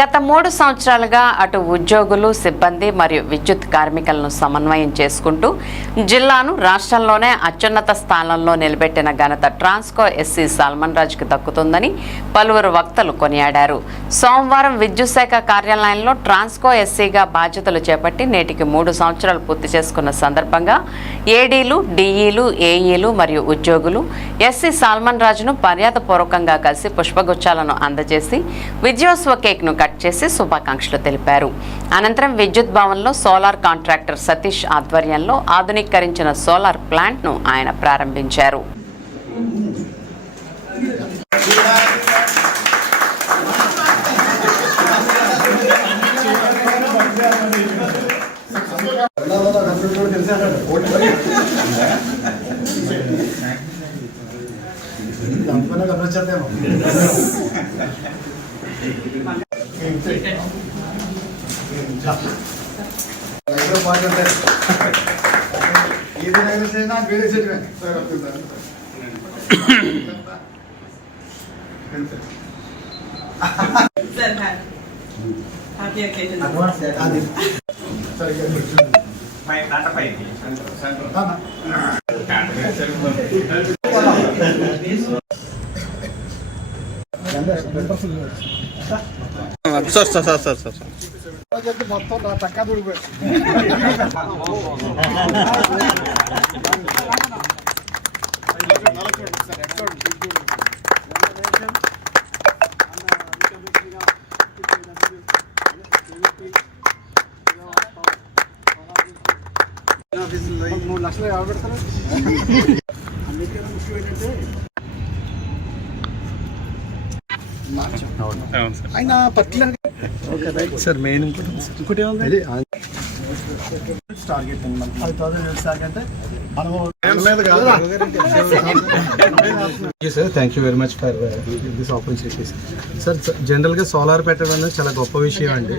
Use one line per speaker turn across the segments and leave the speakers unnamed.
గత మూడు సంవత్సరాలుగా అటు ఉద్యోగులు సిబ్బంది మరియు విద్యుత్ కార్మికులను సమన్వయం చేసుకుంటూ జిల్లాను రాష్ట్రంలోనే అత్యున్నత స్థానంలో నిలబెట్టిన ఘనత ట్రాన్స్కో ఎస్సీ సల్మన్ రాజ్కి దక్కుతుందని పలువురు వక్తలు కొనియాడారు. సోమవారం విద్యుత్ శాఖ కార్యాలయంలో ట్రాన్స్కో ఎస్సీగా బాధ్యతలు చేపట్టి నేటికి మూడు సంవత్సరాలు పూర్తి చేసుకున్న సందర్భంగా ఏడీలు డిఈలు ఏఈలు మరియు ఉద్యోగులు ఎస్సీ సాల్మన్ రాజును మర్యాదపూర్వకంగా కలిసి పుష్పగుచ్చాలను అందజేసి విజయోత్సవ కేక్ను కట్ చేసి శుభాకాంక్షలు తెలిపారు. అనంతరం విద్యుత్ భవన్లో సోలార్ కాంట్రాక్టర్ సతీష్ ఆధ్వర్యంలో ఆధునీకరించిన సోలార్ ప్లాంట్ను ఆయన ప్రారంభించారు.
అందుకనే గమనించేద్దాము రైతుల చేసినా వేరే చేయడమే sir
sir sir sir sir sir.
మొత్తం నా తక్క మూడు లక్షలు ఎవరు అన్నిటికన్నా ముఖ్యం ఏంటంటే ఆయన particular okay right
sir main ఇంకోటి ఇంకోటి ఏముంది
టార్గెట్ ఫైవ్ థౌసండ్ అంటే
sir thank you very much for this opportunity sir జనరల్గా సోలార్ పెట్టడం అనేది చాలా గొప్ప విషయం అండి.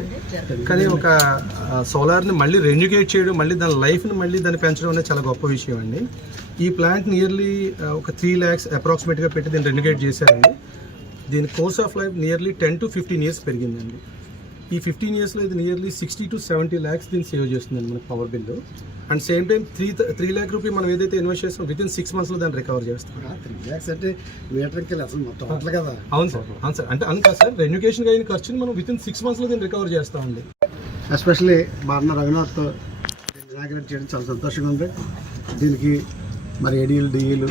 కానీ ఒక సోలార్ని మళ్ళీ రెన్యుకేట్ చేయడం మళ్ళీ దాని లైఫ్ని మళ్ళీ దాన్ని పెంచడం అనేది చాలా గొప్ప విషయం అండి. ఈ ప్లాంట్ నియర్లీ ఒక త్రీ ల్యాక్స్ అప్రాక్సిమేట్గా పెట్టి దీన్ని రెన్యుగేట్ చేశారండి. దీని course of life nearly ten to fifteen years పెరిగిందండి. ఈ ఫిఫ్టీన్ ఇయర్స్లో ఇది nearly sixty to seventy lakhs దీన్ని సేవ్ చేస్తుందండి మనకి power bill and same time three three lakh rupee మనం ఏదైతే ఇన్వెస్ట్ చేస్తాం విత్ ఇన్ సిక్స్ మంత్స్లో దాన్ని రికవర్ చేస్తాం.
త్రీ ల్యాక్స్ అంటే మీటర్కి అసలు మొత్తం కదా?
అవును సార్ అవును సార్. అంటే అనుకా సార్ రెన్యుకేషన్ అయిన ఖర్చుని మనం విత్ ఇన్ సిక్స్ మంత్స్లో దీన్ని రికవర్ చేస్తామండి.
ఎస్పెషల్లీ మా అన్న రఘునాథ్తో ఇనాగ్రేట్ చేయడం చాలా సంతోషంగా ఉంది. దీనికి మరి ఏడీలు డిఈలు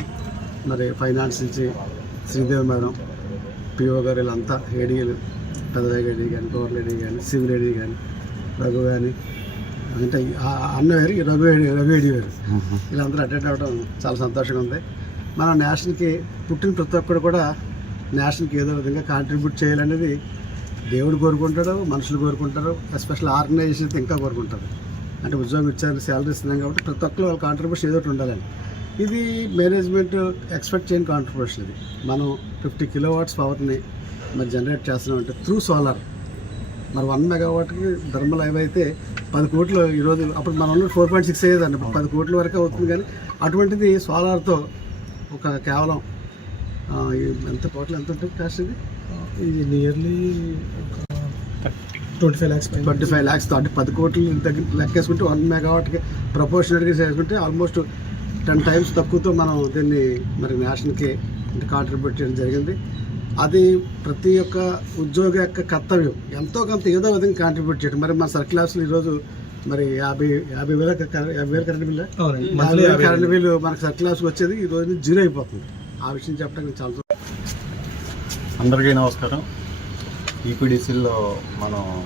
మరి ఫైనాన్స్ నుంచి శ్రీదేవి మేడం పిఓ గారు వీళ్ళంతా ఏడీలు పెద్దరాగ ఏడీ కానీ గోవర్ల ఏడీ కానీ సివిల్ ఏడీ కానీ రఘు కానీ అంటే అన్న వేరు రఘు ఏడి రఘు ఏడీ వేరు. వీళ్ళందరూ అటెండ్ అవ్వడం చాలా సంతోషంగా ఉంది. మన నేషన్కి పుట్టిన ప్రతి ఒక్కరు కూడా నేషన్కి ఏదో విధంగా కాంట్రిబ్యూట్ చేయాలనేది దేవుడు కోరుకుంటాడు మనుషులు కోరుకుంటారు ఎస్పెషల్ ఆర్గనైజేషన్ ఇంకా కోరుకుంటారు. అంటే ఉద్యోగం ఇచ్చారు శాలరీ ఇస్తున్నాం కాబట్టి ప్రతి ఒక్కరు వాళ్ళ కాంట్రిబ్యూషన్ ఏదో ఉండాలని ఇది మేనేజ్మెంట్ ఎక్స్పెక్ట్ చేయని కాంట్రిబ్యూషన్ ఇది. మనం ఫిఫ్టీ కిలో వాట్స్ పవర్ని మరి జనరేట్ చేస్తున్నాం అంటే త్రూ సోలార్ మరి వన్ మెగావాట్కి ధర్మల్ అయితే పది కోట్లు ఈరోజు అప్పుడు మనం ఉన్న ఫోర్ పాయింట్ సిక్స్ అయ్యేదండి. పది కోట్ల వరకు అవుతుంది కానీ అటువంటిది సోలార్తో ఒక కేవలం ఎంత టోటల్ ఎంత ఉంటుంది కాస్ట్ ఇది?
ఇది nearly twenty five lakhs
twenty five lakhs అంటే పది కోట్లు దగ్గర లెక్కేసుకుంటే వన్ మెగావాట్కి ప్రపోర్షనల్గా చేసుకుంటే ఆల్మోస్ట్ టెన్ టైమ్స్ తక్కువతో మనం దీన్ని మరి నేషన్కి కాంట్రిబ్యూట్ చేయడం జరిగింది. అది ప్రతి ఒక్క ఉద్యోగి యొక్క కర్తవ్యం. ఎంతో కొంత ఏదో విధంగా కాంట్రిబ్యూట్ చేయడం. మరి మన సర్కిల్ హాస్టల్ ఈరోజు మరి యాభై యాభై వేల క- యాభై వేల కరెంట్ బిల్లు?
అవునండి.
యాభై వేల కరెంట్ బిల్లు మనకు సర్కిల్ హాస్కి వచ్చేది ఈ రోజు జీరో అయిపోతుంది. ఆ విషయం చెప్పడానికి చాలా
అందరికీ నమస్కారం. ఈపీడీసీలో మనం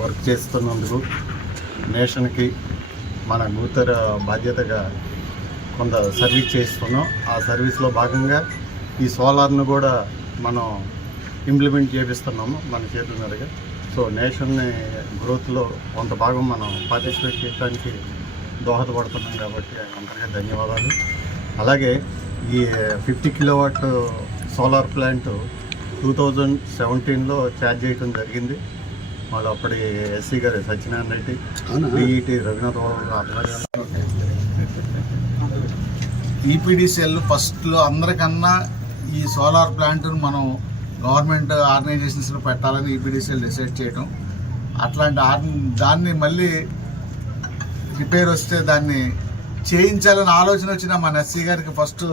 వర్క్ చేస్తున్నందుకు నేషన్కి మన నూతన బాధ్యతగా కొంత సర్వీస్ చేస్తున్నాం. ఆ సర్వీస్లో భాగంగా ఈ సోలార్ను కూడా మనం ఇంప్లిమెంట్ చేపిస్తున్నాము మన చేతుల మీదుగా. సో నేషన్ని గ్రోత్లో కొంత భాగం మనం పార్టిసిపేట్ చేయడానికి దోహదపడుతున్నాం కాబట్టి అందరికీ ధన్యవాదాలు. అలాగే ఈ fifty kilowatt solar plant two thousand సెవెంటీన్లో ఛార్జ్ చేయడం జరిగింది. వాళ్ళు అప్పటి ఎస్సీ గారు సత్యనారాయణ రెడ్డి? డిఈటి రఘునాథ్ ఆధ్వర్యంలో
ఈపీడీసీఎల్ ఫస్ట్లో అందరికన్నా ఈ సోలార్ ప్లాంట్ను మనం గవర్నమెంట్ ఆర్గనైజేషన్స్లో పెట్టాలని ఈపీడీసీఎల్ డిసైడ్ చేయడం అట్లాంటి ఆర్- దాన్ని మళ్ళీ రిపేర్ వస్తే దాన్ని చేయించాలని ఆలోచన వచ్చిన మన ఎస్సీ గారికి ఫస్ట్